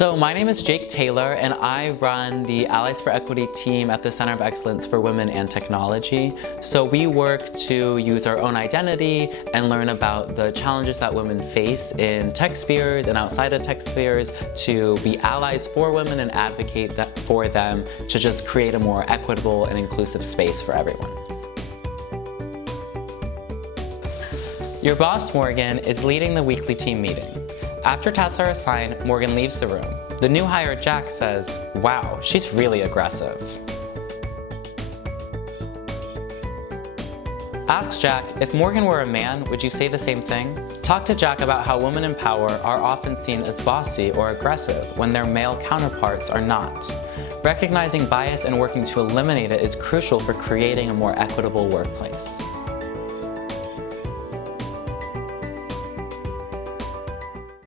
So my name is Jake Taylor and I run the Allies for Equity team at the Center of Excellence for Women and Technology. So we work to use our own identity and learn about the challenges that women face in tech spheres and outside of tech spheres to be allies for women and advocate for them to just create a more equitable and inclusive space for everyone. Your boss, Morgan, is leading the weekly team meeting. After tasks are assigned, Morgan leaves the room. The new hire, Jack, says, "Wow, she's really aggressive." Ask Jack, if Morgan were a man, would you say the same thing? Talk to Jack about how women in power are often seen as bossy or aggressive when their male counterparts are not. Recognizing bias and working to eliminate it is crucial for creating a more equitable workplace.